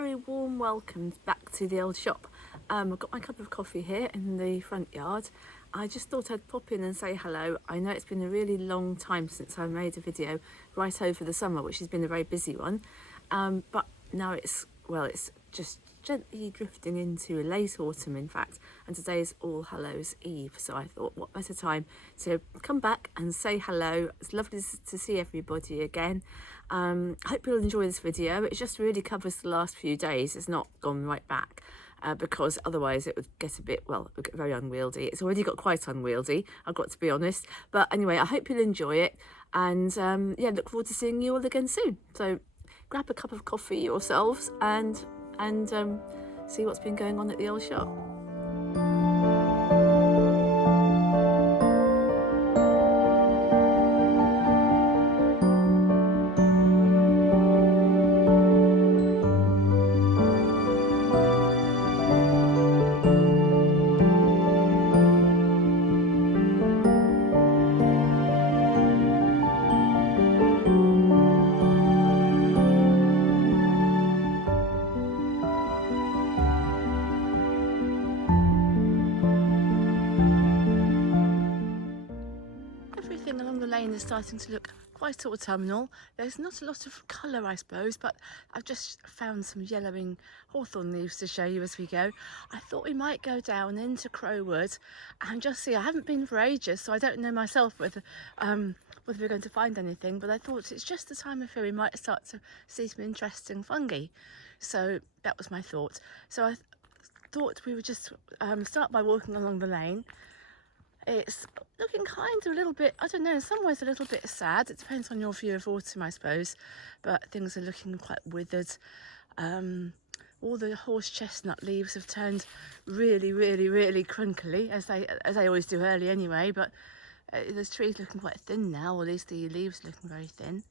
very warm welcome back to the old shop. I've got my cup of coffee here in the front yard. I just thought I'd pop in and say hello. I know it's been a really long time since I made a video right over the summer, which has been a very busy one. But now it's just gently drifting into late autumn, in fact, and today is All Hallows Eve, so I thought what better time to come back and say hello. It's lovely to see everybody again. I hope you'll enjoy this video. It just really covers the last few days. It's not gone right back because otherwise it would get very unwieldy. It's already got quite unwieldy, I've got to be honest, but anyway, I hope you'll enjoy it, and yeah, look forward to seeing you all again soon. So grab a cup of coffee yourselves and see what's been going on at the old shop. Everything along the lane is starting to look quite autumnal. There's not a lot of colour, I suppose, but I've just found some yellowing hawthorn leaves to show you as we go. I thought we might go down into Crowwood and just see. I haven't been for ages, so I don't know myself whether we're going to find anything, but I thought it's just the time of year we might start to see some interesting fungi. So that was my thought. So I thought we would just start by walking along the lane. It's looking kind of a little bit, I don't know, in some ways a little bit sad. It depends on your view of autumn, I suppose, but things are looking quite withered. All the horse chestnut leaves have turned really crinkly, as they always do early anyway, but the tree's looking quite thin now, or at least the leaves looking very thin.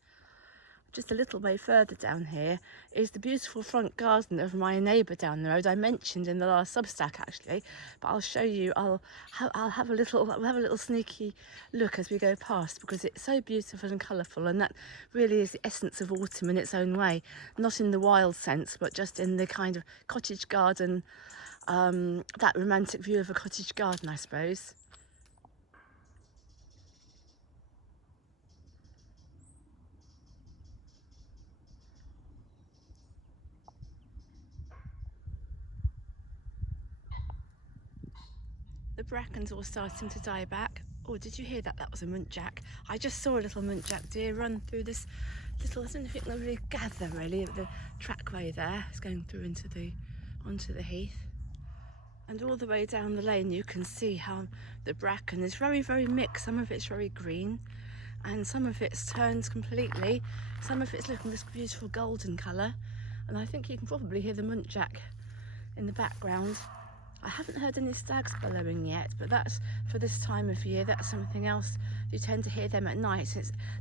Just a little way further down here is the beautiful front garden of my neighbour down the road. I mentioned in the last Substack actually, but I'll show you. We'll have a little sneaky look as we go past, because it's so beautiful and colourful, and that really is the essence of autumn in its own way. Not in the wild sense, but just in the kind of cottage garden, that romantic view of a cottage garden, I suppose. The bracken's all starting to die back. Oh, did you hear that? That was a muntjac. I just saw a little muntjac deer run through this little, I don't know if it can really gather really, of the trackway there. It's going through onto the heath. And all the way down the lane you can see how the bracken is very mixed. Some of it's very green and some of it's turned completely. Some of it's looking this beautiful golden colour. And I think you can probably hear the muntjac in the background. I haven't heard any stags bellowing yet, but that's for this time of year. That's something else. You tend to hear them at night.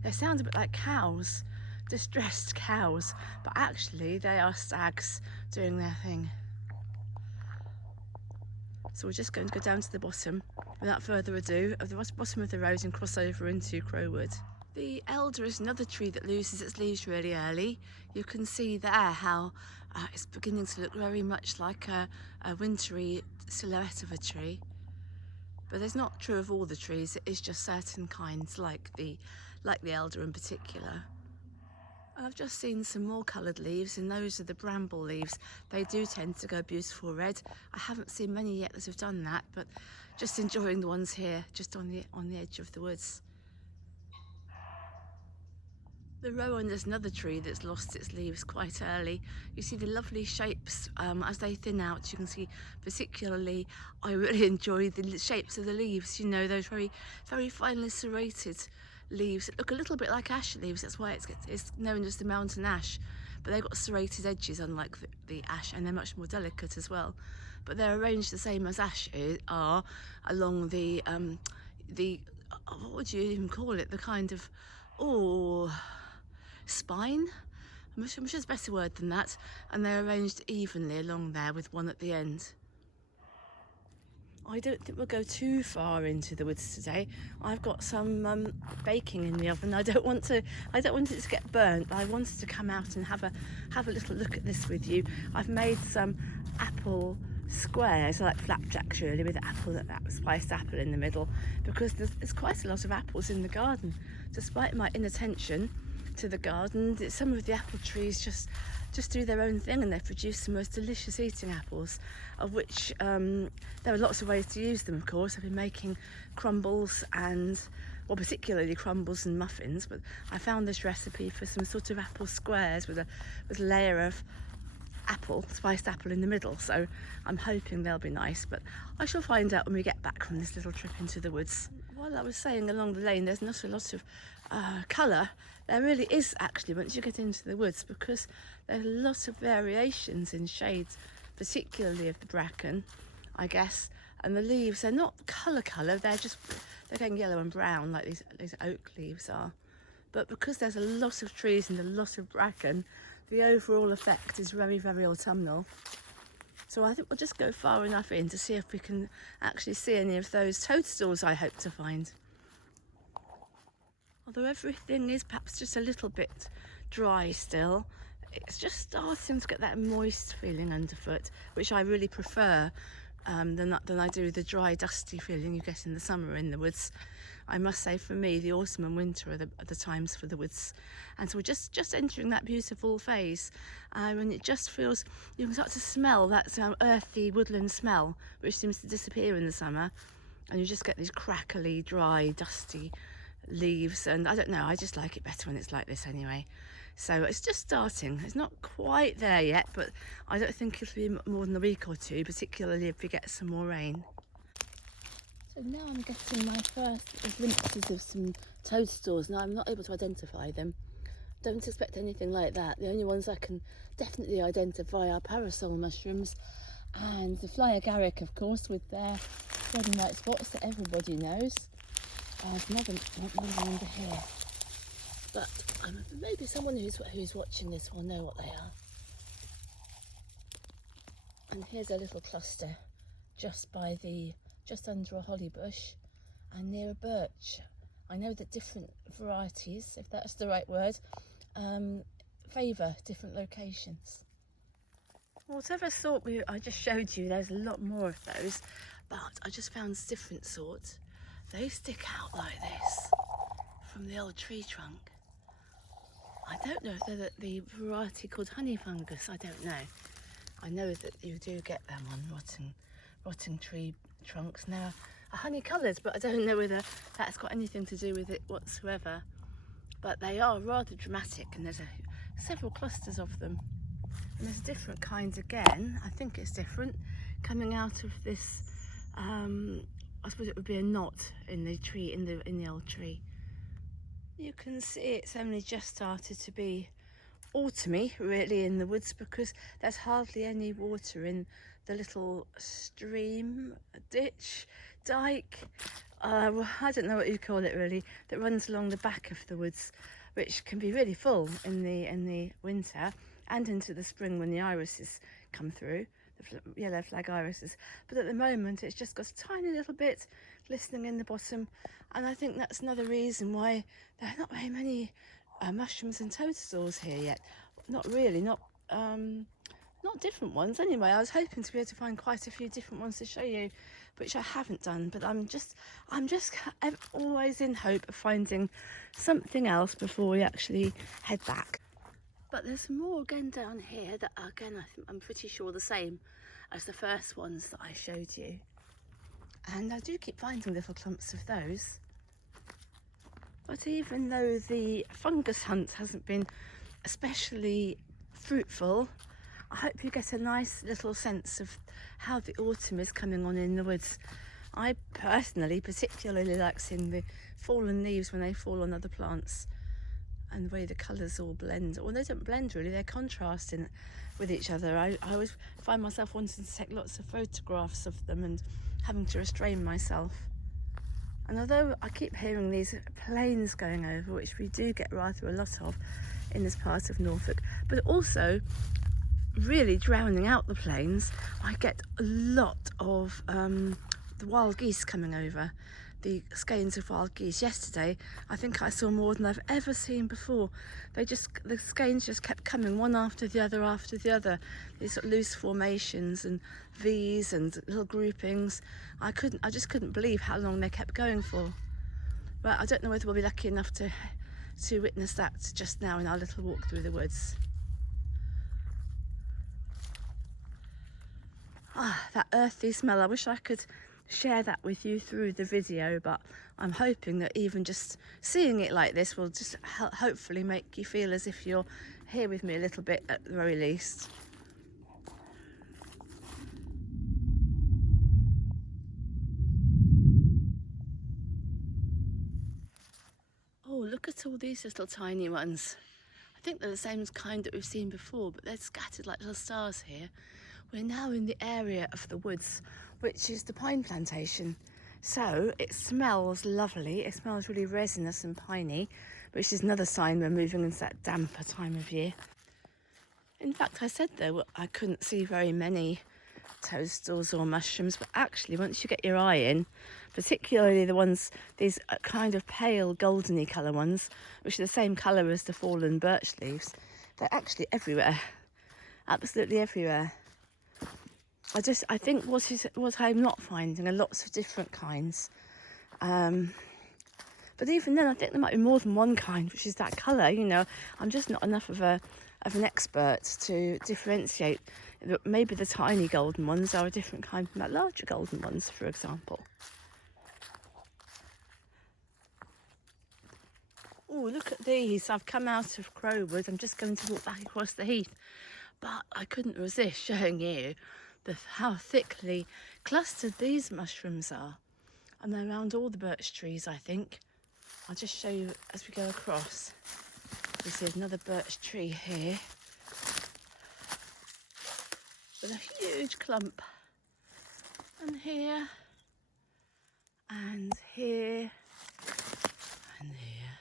They sound a bit like cows, distressed cows, but actually they are stags doing their thing. So we're just going to go down to the bottom, without further ado, of the bottom of the road and cross over into Crowwood. The elder is another tree that loses its leaves really early. You can see there how it's beginning to look very much like a wintry silhouette of a tree. But that's not true of all the trees. It is just certain kinds, like the elder in particular. And I've just seen some more coloured leaves, and those are the bramble leaves. They do tend to go beautiful red. I haven't seen many yet that have done that, but just enjoying the ones here, just on the edge of the woods. The rowan is another tree that's lost its leaves quite early. You see the lovely shapes as they thin out. You can see particularly, I really enjoy the shapes of the leaves, you know, those very finely serrated leaves that look a little bit like ash leaves. That's why it's known as the mountain ash, but they've got serrated edges unlike the ash, and they're much more delicate as well. But they're arranged the same as ash are along the what would you even call it, the kind of, spine? I'm sure there's a better word than that. And they're arranged evenly along there with one at the end. I don't think we'll go too far into the woods today. I've got some baking in the oven. I don't want it to get burnt. I wanted to come out and have a little look at this with you. I've made some apple squares, like flapjacks really, with that spiced apple in the middle, because there's quite a lot of apples in the garden. Despite my inattention to the garden, some of the apple trees just do their own thing, and they produce the most delicious eating apples, of which there are lots of ways to use them. Of course, I've been making crumbles and, well, particularly crumbles and muffins, but I found this recipe for some sort of apple squares with a layer of spiced apple in the middle, so I'm hoping they'll be nice, but I shall find out when we get back from this little trip into the woods. While I was saying along the lane there's not a lot of colour, there really is actually once you get into the woods, because there's lots of variations in shades, particularly of the bracken, I guess, and the leaves, they're not colour, they're going yellow and brown like these oak leaves are. But because there's a lot of trees and a lot of bracken, the overall effect is very, very autumnal. So I think we'll just go far enough in to see if we can actually see any of those toadstools I hope to find. Although everything is perhaps just a little bit dry still, it's just starting to get that moist feeling underfoot, which I really prefer than I do the dry, dusty feeling you get in the summer in the woods. I must say, for me, the autumn and winter are the times for the woods, and so we're just entering that beautiful phase, and it just feels, you can start to smell that earthy woodland smell, which seems to disappear in the summer, and you just get these crackly, dry, dusty leaves, and I don't know, I just like it better when it's like this anyway. So it's just starting. It's not quite there yet, but I don't think it'll be more than a week or two, particularly if we get some more rain. So now I'm getting my first glimpses of some toadstools. Now I'm not able to identify them. Don't expect anything like that. The only ones I can definitely identify are parasol mushrooms and the fly agaric, of course, with their red and white spots that everybody knows. There's another under here. But maybe someone who's watching this will know what they are. And here's a little cluster just under a holly bush and near a birch. I know that different varieties, if that's the right word, favour different locations. Whatever sort I just showed you, there's a lot more of those, but I just found different sorts. They stick out like this from the old tree trunk. I don't know if they're the variety called honey fungus, I don't know. I know that you do get them on rotting tree trunks. Now, are honey coloured, but I don't know whether that's got anything to do with it whatsoever. But they are rather dramatic, and there's several clusters of them. And there's different kinds again, I think it's different, coming out of this, I suppose it would be a knot in the tree, in the old tree. You can see it's only just started to be autumny really in the woods, because there's hardly any water in the little stream, ditch, dike, well, I don't know what you call it really, that runs along the back of the woods, which can be really full in the winter and into the spring when the irises come through, the yellow flag irises. But at the moment it's just got a tiny little bit glistening in the bottom, and I think that's another reason why there are not very many mushrooms and toadstools here yet. Not really, not different ones anyway. I was hoping to be able to find quite a few different ones to show you, which I haven't done, but I'm just always in hope of finding something else before we actually head back. But there's more again down here that again I'm pretty sure the same as the first ones that I showed you, and I do keep finding little clumps of those. But even though the fungus hunt hasn't been especially fruitful, I hope you get a nice little sense of how the autumn is coming on in the woods. I personally particularly like seeing the fallen leaves when they fall on other plants, and the way the colours all blend. Well, they don't blend really, they're contrasting with each other. I always find myself wanting to take lots of photographs of them and having to restrain myself. And although I keep hearing these planes going over, which we do get rather a lot of in this part of Norfolk, but also really drowning out the planes, I get a lot of the wild geese coming over, the skeins of wild geese. Yesterday, I think I saw more than I've ever seen before. The skeins just kept coming one after the other. These sort of loose formations and V's and little groupings. I just couldn't believe how long they kept going for. But I don't know whether we'll be lucky enough to witness that just now in our little walk through the woods. Ah, that earthy smell. I wish I could share that with you through the video, but I'm hoping that even just seeing it like this will just hopefully make you feel as if you're here with me a little bit at the very least. Oh, look at all these little tiny ones. I think they're the same kind that we've seen before, but they're scattered like little stars here. We're now in the area of the woods, which is the pine plantation. So it smells lovely. It smells really resinous and piney, which is another sign we're moving into that damper time of year. In fact, I said though I couldn't see very many toadstools or mushrooms, but actually once you get your eye in, particularly these kind of pale goldeny colour ones, which are the same colour as the fallen birch leaves, they're actually everywhere, absolutely everywhere. I think what I'm not finding are lots of different kinds, but even then I think there might be more than one kind, which is that colour. You know, I'm just not enough of an expert to differentiate. Maybe the tiny golden ones are a different kind from that larger golden ones, for example. Oh, look at these. I've come out of Crowwood. I'm just going to walk back across the heath, but I couldn't resist showing you how thickly clustered these mushrooms are. And they're around all the birch trees, I think. I'll just show you as we go across. You see another birch tree here with a huge clump. And here, and here, and here.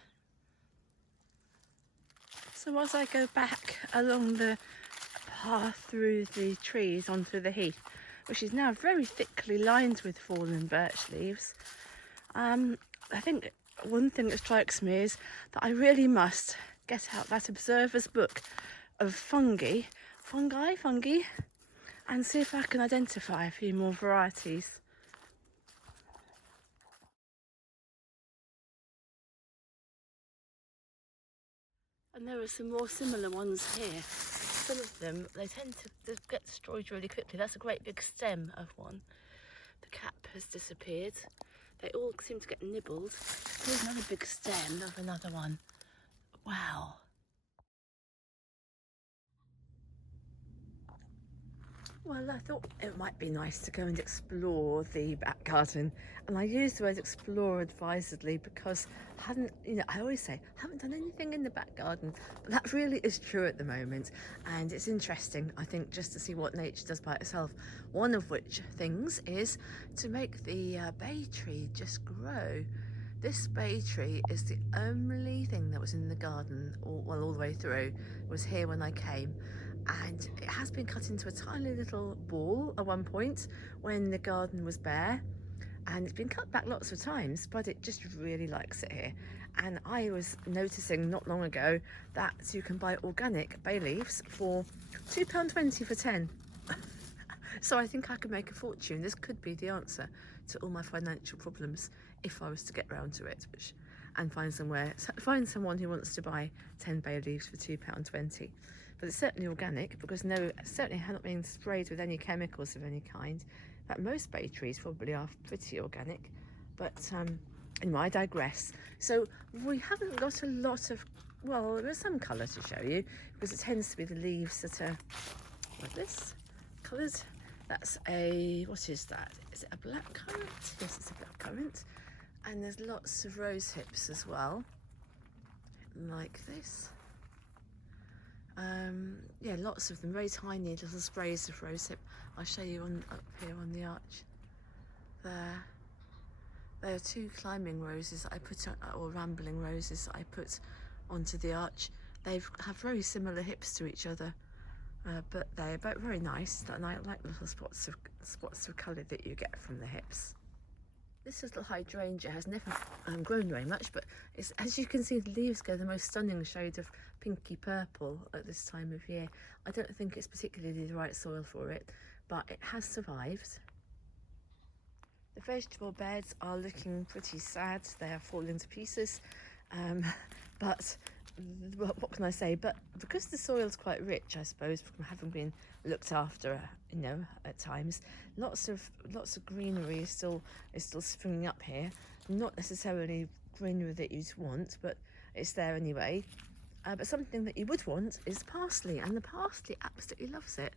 So as I go back along the path through the trees onto the heath, which is now very thickly lined with fallen birch leaves, I think one thing that strikes me is that I really must get out that observer's book of fungi, and see if I can identify a few more varieties. And there are some more similar ones here. Some of them, they tend to get destroyed really quickly. That's a great big stem of one. The cap has disappeared. They all seem to get nibbled. Here's another big stem of another one. Wow. Well, I thought it might be nice to go and explore the back garden, and I use the word explore advisedly because I always say, haven't done anything in the back garden, but that really is true at the moment, and it's interesting, I think, just to see what nature does by itself. One of which things is to make the bay tree just grow. This bay tree is the only thing that was in the garden, all the way through. It was here when I came. And it has been cut into a tiny little ball at one point when the garden was bare, and it's been cut back lots of times, but it just really likes it here. And I was noticing not long ago that you can buy organic bay leaves for £2.20 for 10. So I think I could make a fortune. This could be the answer to all my financial problems if I was to get round to it, and find someone who wants to buy 10 bay leaves for £2.20. But it's certainly organic, because certainly haven't been sprayed with any chemicals of any kind. In fact, most bay trees probably are pretty organic. But anyway, I digress. So we haven't got a lot of, well, there's some colour to show you, because it tends to be the leaves that are like this, coloured. That's what is that? Is it a black currant? Yes, it's a black currant. And there's lots of rose hips as well, like this. Yeah, lots of them, very tiny little sprays of rosehip. I'll show you up here on the arch. There are two climbing roses that I put on, or rambling roses that I put onto the arch. They have very similar hips to each other, but they're both very nice, and I like little spots of colour that you get from the hips. This little hydrangea has never grown very much, but it's, as you can see, the leaves go the most stunning shade of pinky purple at this time of year. I don't think it's particularly the right soil for it, but it has survived. The vegetable beds are looking pretty sad. They are falling to pieces, but what can I say? But because the soil's quite rich, I suppose, from having been looked after, you know, at times, lots of greenery is still springing up here. Not necessarily greenery that you'd want, but it's there anyway. But something that you would want is parsley, and the parsley absolutely loves it.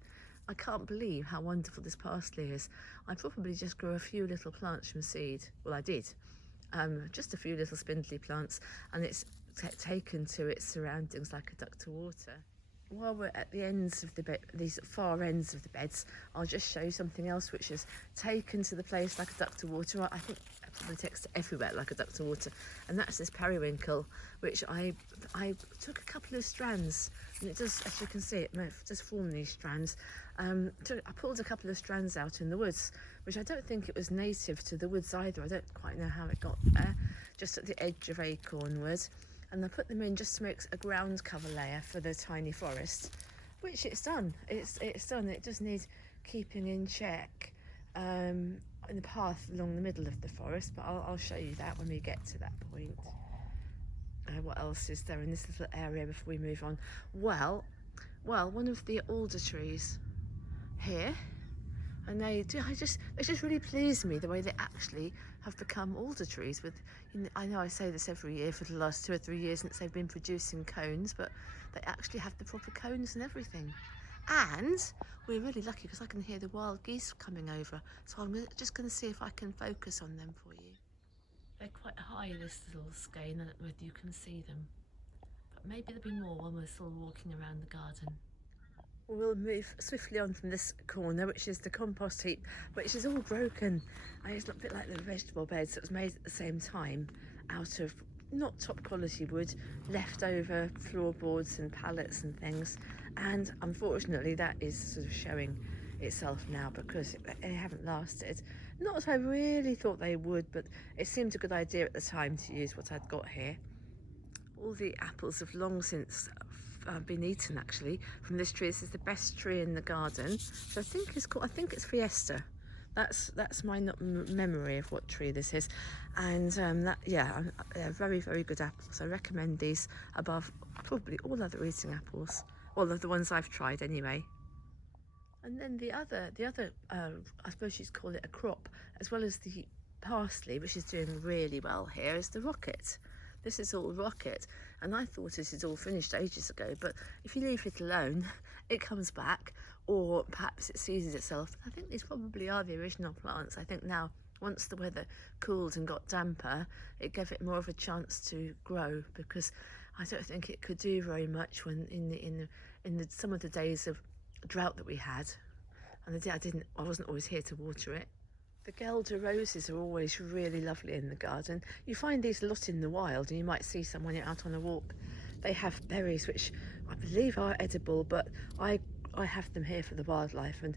I can't believe how wonderful this parsley is. I probably just grew a few little plants from seed. Well, I did. Just a few little spindly plants, and it's taken to its surroundings like a duck to water. While we're at the ends of the bed, these far ends of the beds, I'll just show you something else which has taken to the place like a duck to water. I think it probably takes to everywhere like a duck to water, and that's this periwinkle, which I took a couple of strands, and it does, as you can see, it does form these strands. I pulled a couple of strands out in the woods, which I don't think it was native to the woods either. I don't quite know how it got there, just at the edge of Acorn Wood. And I put them in just to make a ground cover layer for the tiny forest, which it's done. It's done. It just needs keeping in check in the path along the middle of the forest, but I'll show you that when we get to that point. What else is there in this little area before we move on? Well, one of the alder trees here, and they just really please me the way they actually have become alder trees. I know I say this every year for the last 2 or 3 years since they've been producing cones, but they actually have the proper cones and everything. And we're really lucky because I can hear the wild geese coming over, so I'm just going to see if I can focus on them for you. They're quite high, this little skein. I don't know whether you can see them, but maybe there'll be more when we're still walking around the garden. We'll move swiftly on from this corner, which is the compost heap, which is all broken. It's a bit like the vegetable beds that was made at the same time out of not top quality wood, leftover floorboards and pallets and things. And unfortunately that is sort of showing itself now because they haven't lasted. Not as I really thought they would, but it seemed a good idea at the time to use what I'd got here. All the apples have long since been eaten actually from this tree. This is the best tree in the garden, so I think it's Fiesta. That's my memory of what tree this is, and they're very, very good apples. I recommend these above probably all other eating apples, well, of the ones I've tried anyway. And then the other I suppose you'd call it a crop, as well as the parsley, which is doing really well here, is the rocket. This is all rocket, and I thought this is all finished ages ago, but if you leave it alone, it comes back, or perhaps it seasons itself. I think these probably are the original plants. I think now, once the weather cooled and got damper, it gave it more of a chance to grow, because I don't think it could do very much when in some of the days of drought that we had, and I wasn't always here to water it. The Guelder roses are always really lovely in the garden. You find these a lot in the wild, and you might see some when you're out on a walk. They have berries which I believe are edible, but I have them here for the wildlife, and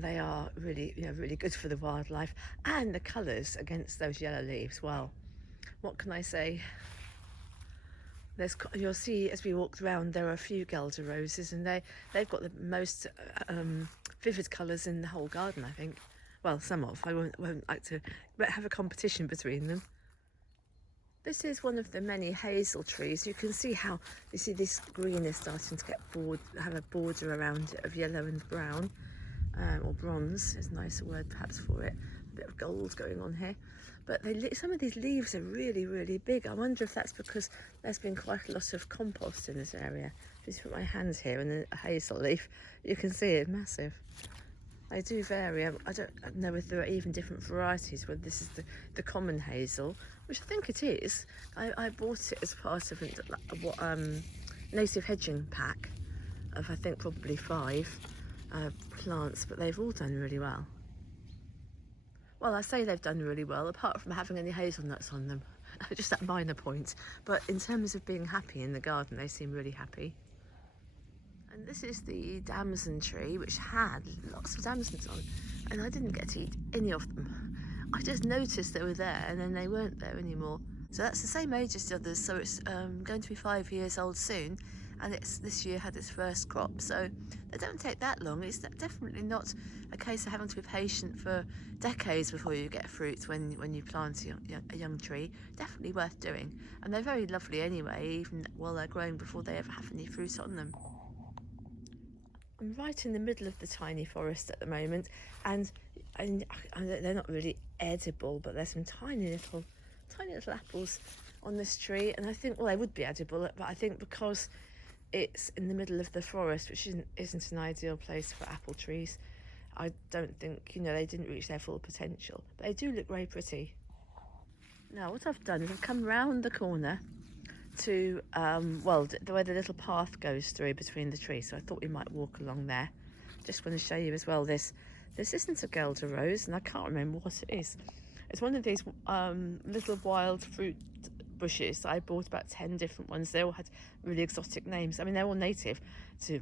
they are really, really good for the wildlife. And the colours against those yellow leaves, well, what can I say? You'll see as we walked around there are a few Guelder roses, and they've got the most vivid colours in the whole garden, I think. Well, some of. I won't like to have a competition between them. This is one of the many hazel trees. You can see how this green is starting to have a border around it of yellow and brown, or bronze is a nicer word perhaps for it. A bit of gold going on here. But some of these leaves are really, really big. I wonder if that's because there's been quite a lot of compost in this area. Just put my hands here, and a hazel leaf, you can see it massive. They do vary. I don't know if there are even different varieties, whether this is the common hazel, which I think it is. I bought it as part of a native hedging pack of, I think, probably 5 plants, but they've all done really well. Well, I say they've done really well, apart from having any hazelnuts on them. Just that minor point. But in terms of being happy in the garden, they seem really happy. And this is the damson tree, which had lots of damsons on, and I didn't get to eat any of them. I just noticed they were there and then they weren't there anymore. So that's the same age as the others, so it's going to be 5 years old soon, and it's this year had its first crop, so they don't take that long. It's definitely not a case of having to be patient for decades before you get fruit when you plant a young tree. Definitely worth doing, and they're very lovely anyway, even while they're growing, before they ever have any fruit on them. I'm right in the middle of the tiny forest at the moment, and they're not really edible, but there's some tiny little apples on this tree, and I think, well, they would be edible, but I think because it's in the middle of the forest, which isn't an ideal place for apple trees, I don't think, they didn't reach their full potential, but they do look very pretty. Now what I've done is I've come round the corner to the way the little path goes through between the trees, so I thought we might walk along there. Just want to show you as well, this isn't a Guelder rose, and I can't remember what it is. It's one of these little wild fruit bushes. I bought about 10 different ones. They all had really exotic names. I mean, they're all native to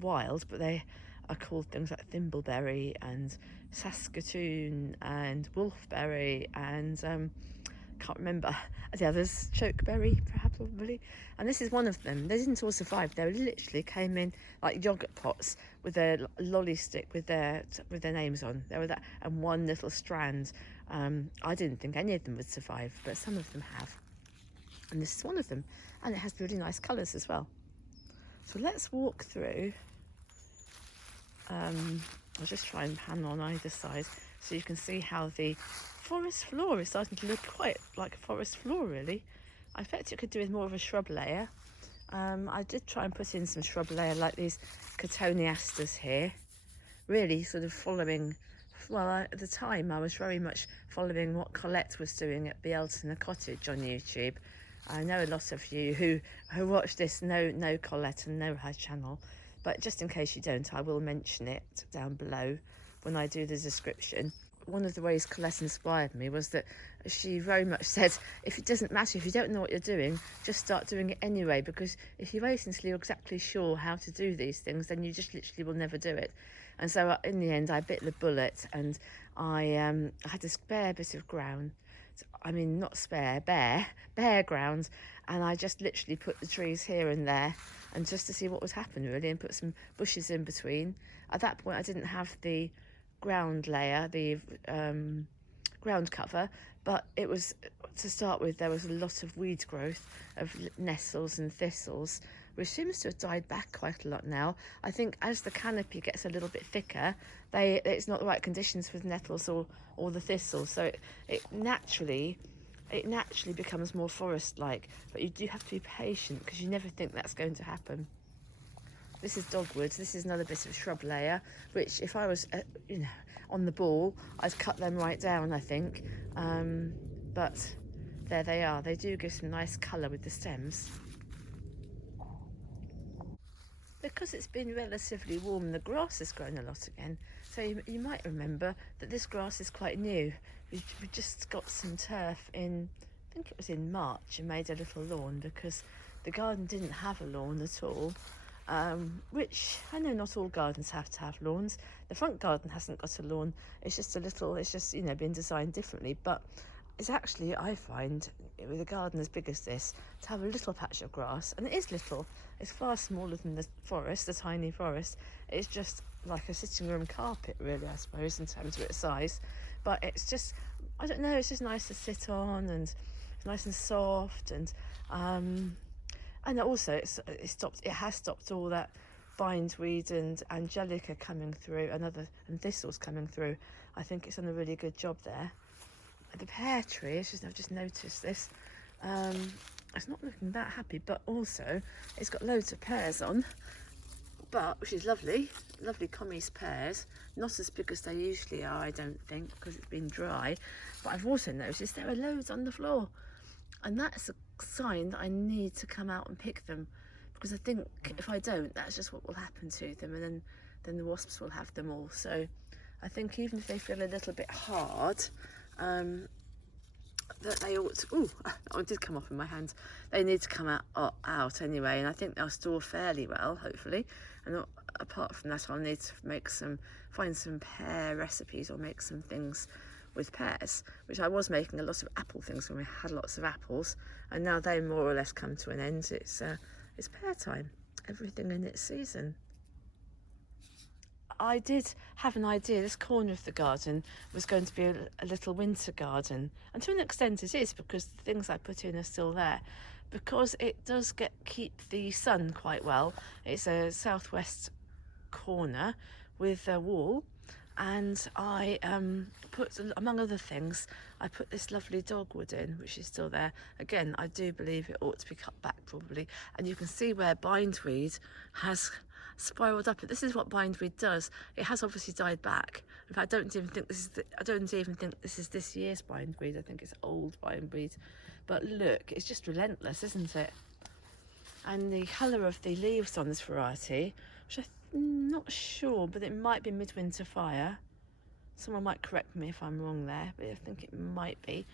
wild, but they are called things like thimbleberry and saskatoon and wolfberry and can't remember the others, chokeberry probably, and this is one of them. They didn't all survive. They literally came in like yogurt pots with their lolly stick with their names on. There were that and one little strand. I didn't think any of them would survive, but some of them have, and this is one of them, and it has really nice colours as well. So let's walk through. I'll just try and pan on either side so you can see how the forest floor is starting to look quite like a forest floor, really. I bet you could do with more of a shrub layer. I did try and put in some shrub layer like these cotoneasters here, really sort of following, at the time I was very much following what Colette was doing at the Cottage on YouTube. I know a lot of you who watch this know Colette and know her channel, but just in case you don't, I will mention it down below when I do the description. One of the ways Colette inspired me was that she very much said, if it doesn't matter, if you don't know what you're doing, just start doing it anyway, because if you wait until you're exactly sure how to do these things, then you just literally will never do it. And so in the end I bit the bullet, and I had a spare bit of ground. I mean, not spare, bare ground, and I just literally put the trees here and there, and just to see what would happen really, and put some bushes in between. At that point I didn't have the ground layer, the ground cover, but it was, to start with, there was a lot of weed growth of nettles and thistles, which seems to have died back quite a lot now. I think as the canopy gets a little bit thicker, it's not the right conditions for the nettles or the thistles, so it naturally becomes more forest-like, but you do have to be patient because you never think that's going to happen. This is dogwood. This is another bit of shrub layer, which if I was, on the ball, I'd cut them right down, I think. But there they are. They do give some nice colour with the stems. Because it's been relatively warm, the grass has grown a lot again. So you might remember that this grass is quite new. We just got some turf in, I think it was in March, and made a little lawn because the garden didn't have a lawn at all. Which I know not all gardens have to have lawns. The front garden hasn't got a lawn. It's just been designed differently. But it's actually, I find, with a garden as big as this, to have a little patch of grass, and it is little. It's far smaller than the forest, the tiny forest. It's just like a sitting room carpet, really, I suppose, in terms of its size. But it's just, I don't know, it's just nice to sit on, and it's nice and soft, and also it has stopped all that bindweed and angelica coming through, and thistles coming through. I think it's done a really good job there. The pear tree, I've just noticed this, it's not looking that happy, but also it's got loads of pears on, which is lovely commies pears, not as big as they usually are, I don't think, because it's been dry. But I've also noticed there are loads on the floor, and that's a sign that I need to come out and pick them, because I think if I don't, that's just what will happen to them, and then the wasps will have them all. So I think even if they feel a little bit hard, that they ought to, it did come off in my hand. They need to come out anyway, and I think they'll store fairly well, hopefully. And apart from that, I'll need to find some pear recipes, or make some things with pears, which I was making a lot of apple things when we had lots of apples, and now they more or less come to an end. It's pear time, everything in its season. I did have an idea this corner of the garden was going to be a little winter garden, and to an extent it is, because the things I put in are still there, because it does keep the sun quite well. It's a southwest corner with a wall, and I put, among other things, I put this lovely dogwood in, which is still there. Again, I do believe it ought to be cut back probably, and you can see where bindweed has spiraled up. This is what bindweed does. It has obviously died back. In fact, I don't even think this is this year's bindweed. I think it's old bindweed. But look, it's just relentless, isn't it? And the colour of the leaves on this variety, which I'm not sure, but it might be midwinter fire. Someone might correct me if I'm wrong there, but I think it might be.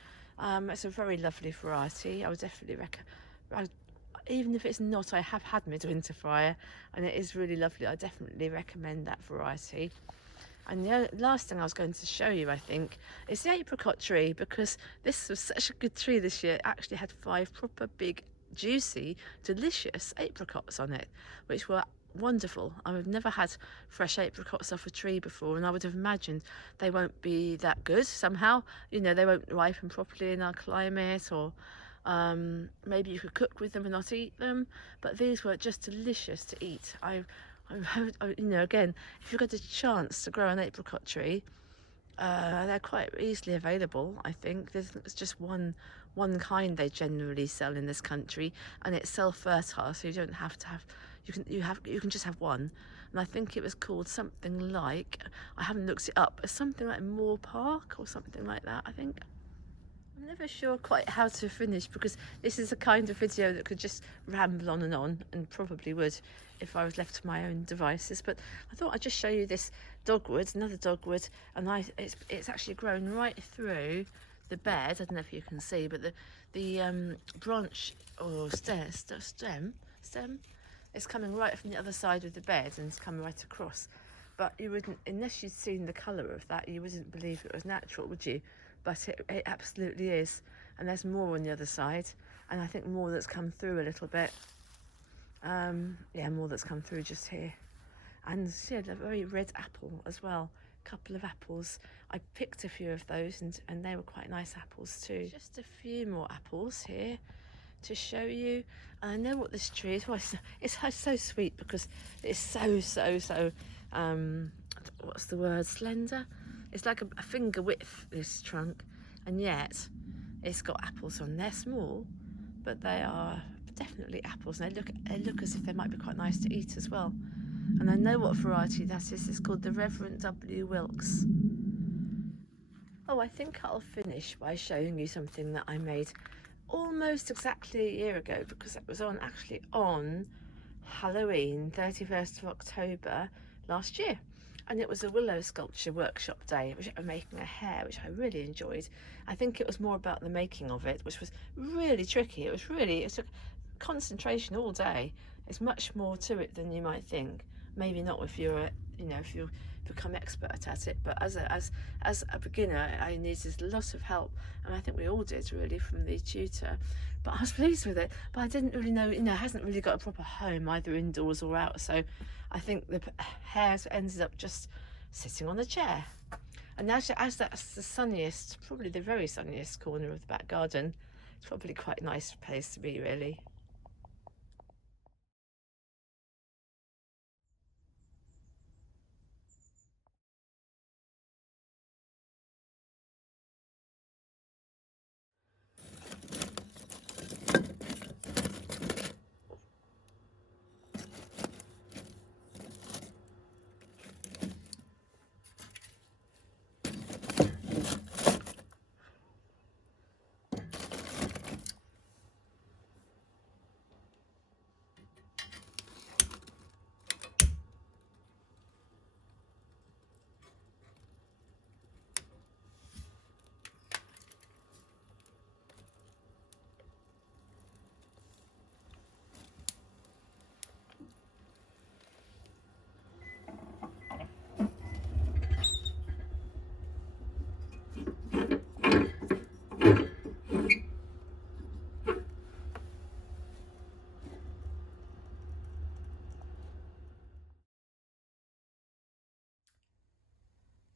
It's a very lovely variety. I would definitely recommend. Even if it's not, I have had midwinter fire, and it is really lovely. I definitely recommend that variety. And the last thing I was going to show you, I think, is the apricot tree, because this was such a good tree this year. It actually had 5 proper big, juicy, delicious apricots on it, which were wonderful. I've never had fresh apricots off a tree before, and I would have imagined they won't be that good somehow. You know, they won't ripen properly in our climate, or maybe you could cook with them and not eat them, but these were just delicious to eat. You know, again, if you've got a chance to grow an apricot tree, they're quite easily available. I think there's just one kind they generally sell in this country, and it's self-fertile, so you don't have to have, you can just have one. And I think it was called something like, I haven't looked it up, something like Moor Park or something like that, I think. I'm never sure quite how to finish, because this is a kind of video that could just ramble on, and probably would if I was left to my own devices. But I thought I'd just show you this dogwood, another dogwood, and it's actually grown right through the bed. I don't know if you can see, but the branch or stem is coming right from the other side of the bed, and it's coming right across. But you wouldn't, unless you'd seen the colour of that, you wouldn't believe it was natural, would you? But it absolutely is. And there's more on the other side, and I think more that's come through a little bit. Yeah, more that's come through just here. And yeah, a very red apple as well. A couple of apples. I picked a few of those, and they were quite nice apples too. Just a few more apples here to show you. And I know what this tree is. Well, it's so sweet, because it's so what's the word, slender? It's like a finger width, this trunk, and yet it's got apples on. They're small, but they are definitely apples, and they look as if they might be quite nice to eat as well. And I know what variety that is. It's called the Reverend W. Wilkes. Oh, I think I'll finish by showing you something that I made almost exactly a year ago, because it was actually on Halloween, 31st of October last year. And it was a willow sculpture workshop day, which I'm making a hare, which I really enjoyed. I think it was more about the making of it, which was really tricky. It took concentration all day. It's much more to it than you might think. Maybe not if you're, if you become expert at it, but as a beginner, I needed a lot of help, and I think we all did really, from the tutor. But I was pleased with it, but I didn't really know, it hasn't really got a proper home either indoors or out, so I think the hares ended up just sitting on the chair. And as that's the sunniest, probably the very sunniest corner of the back garden, it's probably quite a nice place to be, really.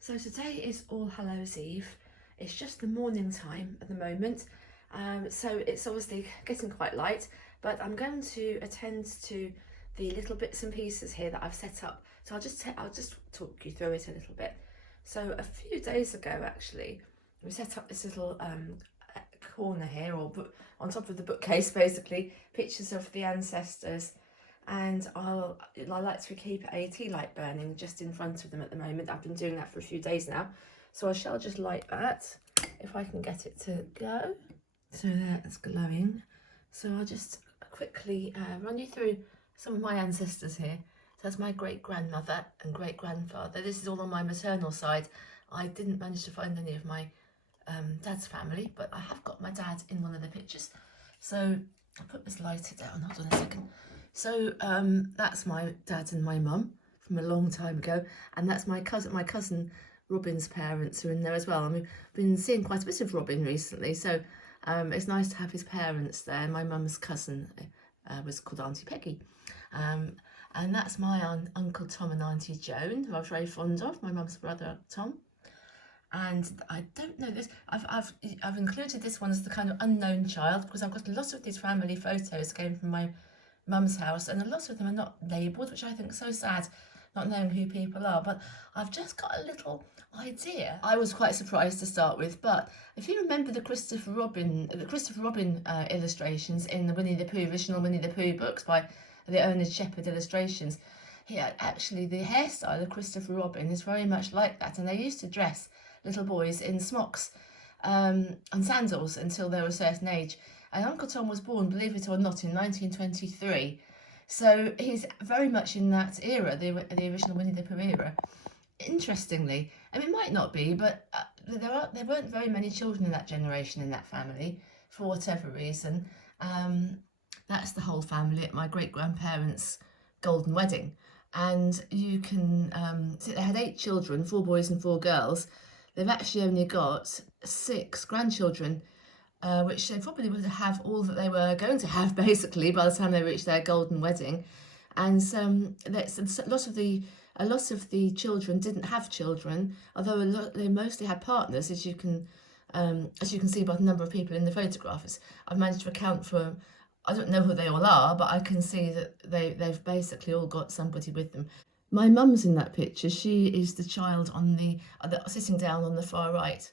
So today is All Hallows Eve. It's just the morning time at the moment, so it's obviously getting quite light, but I'm going to attend to the little bits and pieces here that I've set up. So I'll just talk you through it a little bit. So a few days ago, actually, we set up this little corner here, or on top of the bookcase, basically, pictures of the ancestors. And I like to keep a tea light burning just in front of them at the moment. I've been doing that for a few days now. So I shall just light that, if I can get it to go. So there, it's glowing. So I'll just quickly run you through some of my ancestors here. So that's my great-grandmother and great-grandfather. This is all on my maternal side. I didn't manage to find any of my dad's family, but I have got my dad in one of the pictures. So I'll put this lighter down, hold on a second. So that's my dad and my mum from a long time ago, and that's my cousin Robin's parents are in there as well. I mean, I've been seeing quite a bit of Robin recently, so it's nice to have his parents there. My mum's cousin was called Auntie Peggy, and that's my Uncle Tom and Auntie Joan, who I was very fond of, my mum's brother Tom. And I don't know this, I've included this one as the kind of unknown child, because I've got a lot of these family photos came from my mum's house, and a lot of them are not labelled, which I think is so sad, not knowing who people are. But I've just got a little idea. I was quite surprised to start with, but if you remember the Christopher Robin illustrations in the original Winnie the Pooh books by the Ernest Shepherd Illustrations, here actually the hairstyle of Christopher Robin is very much like that, and they used to dress little boys in smocks and sandals until they were a certain age. And Uncle Tom was born, believe it or not, in 1923. So he's very much in that era, the original Winnie the Pooh era. Interestingly, I mean, it might not be, but there weren't very many children in that generation in that family, for whatever reason. That's the whole family at my great-grandparents' golden wedding. And you can see they had 8 children, 4 boys and 4 girls. They've actually only got 6 grandchildren, which they probably would have all that they were going to have, basically, by the time they reached their golden wedding. And a lot of the children didn't have children, although they mostly had partners, as you can see by the number of people in the photographs. I've managed to account for, I don't know who they all are, but I can see that they've basically all got somebody with them. My mum's in that picture. She is the child on the sitting down on the far right.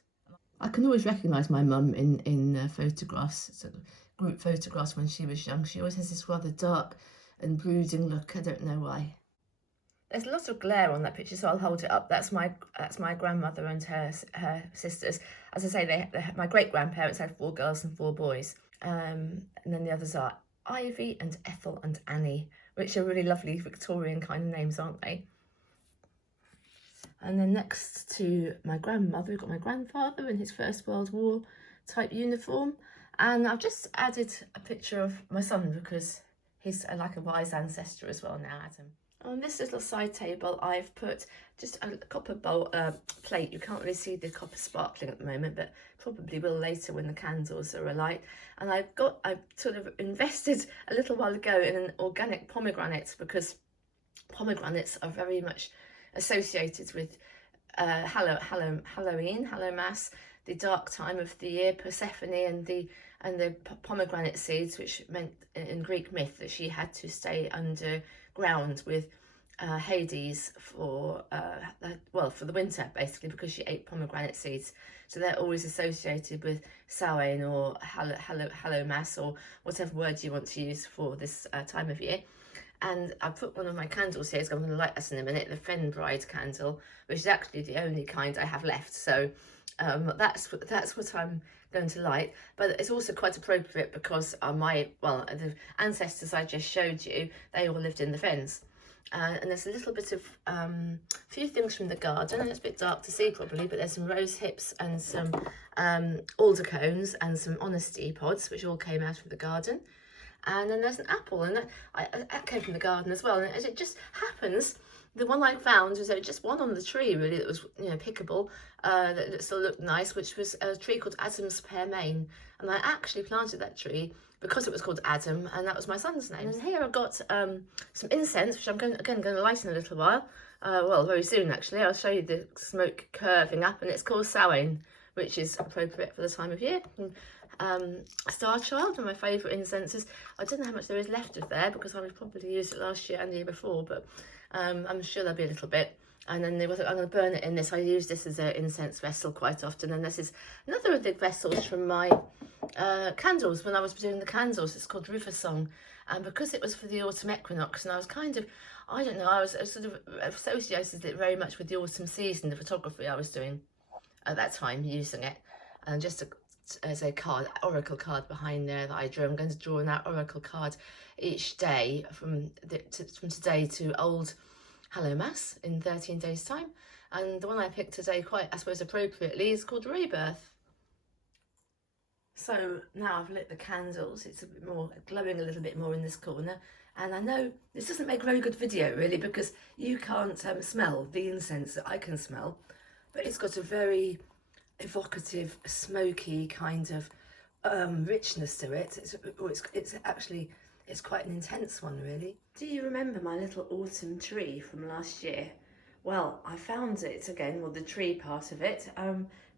I can always recognise my mum in photographs, sort of group photographs when she was young. She always has this rather dark and brooding look. I don't know why. There's a lot of glare on that picture, so I'll hold it up. That's my grandmother and her sisters. As I say, my great-grandparents had 4 girls and 4 boys. And then the others are Ivy and Ethel and Annie, which are really lovely Victorian kind of names, aren't they? And then next to my grandmother, we've got my grandfather in his First World War type uniform. And I've just added a picture of my son because he's like a wise ancestor as well now, Adam. On this little side table, I've put just a copper bowl plate. You can't really see the copper sparkling at the moment, but probably will later when the candles are alight. And I've sort of invested a little while ago in an organic pomegranate, because pomegranates are very much associated with Halloween, Hallowmas, the dark time of the year, Persephone, and the pomegranate seeds, which meant in Greek myth that she had to stay underground with Hades for the winter, basically, because she ate pomegranate seeds. So they're always associated with Samhain or Hallowmas, or whatever word you want to use for this time of year. And I put one of my candles here, so I'm going to light this in a minute, the Fen Bride candle, which is actually the only kind I have left. So that's what I'm going to light. But it's also quite appropriate because the ancestors I just showed you, they all lived in the Fens. And there's a little bit of few things from the garden, and it's a bit dark to see probably, but there's some rose hips and some alder cones and some honesty pods, which all came out of the garden. And then there's an apple, and that came from the garden as well. And as it just happens, the one I found was just one on the tree, really, that was, pickable, that still looked nice, which was a tree called Adam's Pearmain. And I actually planted that tree because it was called Adam, and that was my son's name. And here I've got some incense, which I'm going to light in a little while. well, very soon actually. I'll show you the smoke curving up, and it's called Samhain, which is appropriate for the time of year. Star Child, one of my favourite incenses. I don't know how much there is left of there because I probably used it last year and the year before, but I'm sure there'll be a little bit. And then I'm going to burn it in this. I use this as an incense vessel quite often, and this is another of the vessels from my candles when I was doing the candles. It's called River Song, and because it was for the autumn equinox, and I was kind of, I don't know, I was sort of associated it very much with the autumn season, the photography I was doing at that time, using it, and just as a card, oracle card behind there that I drew. I'm going to draw an oracle card each day from today to Old Hallow Mass in 13 days time, and the one I picked today, quite I suppose appropriately, is called Rebirth. So now I've lit the candles, it's a bit more glowing, a little bit more in this corner, and I know this doesn't make a very good video really because you can't smell the incense that I can smell, but it's got a very evocative, smoky kind of richness to it. It's quite an intense one really. Do you remember my little autumn tree from last year? Well, I found it again, well, the tree part of it,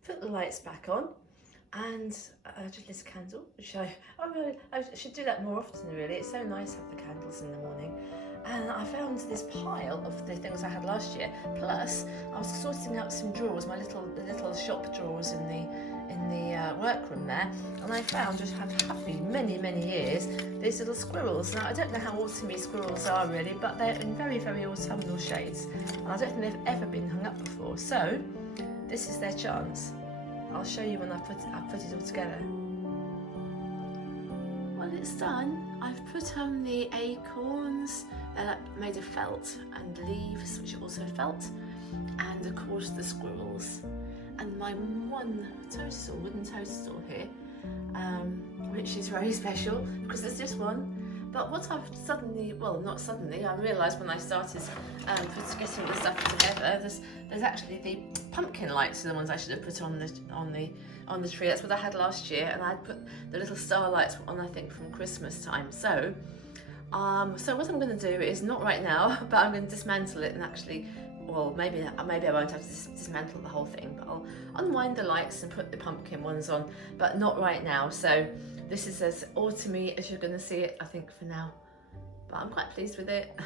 put the lights back on, and just lit a candle, which I should do that more often really. It's so nice to have the candles in the morning. And I found this pile of the things I had last year. Plus, I was sorting out some drawers, the little shop drawers in the workroom there, and I found, just have many years, these little squirrels. Now I don't know how autumny squirrels are really, but they're in very autumnal shades, and I don't think they've ever been hung up before. So this is their chance. I'll show you when I've put it all together. Well, it's done. I've put on the acorns, they're made of felt, and leaves, which are also felt, and of course the squirrels, and my one wooden toadstool here, which is very special because there's just one. But what I've suddenly, well, not suddenly, I realised when I started getting the stuff together, there's actually the pumpkin lights are the ones I should have put on the tree. That's what I had last year, and I'd put the little star lights on, I think, from Christmas time. So what I'm going to do is, not right now, but I'm going to dismantle it and actually, well, maybe I won't have to dismantle the whole thing, but I'll unwind the lights and put the pumpkin ones on, but not right now. So this is as autumny as you're going to see it, I think, for now, but I'm quite pleased with it.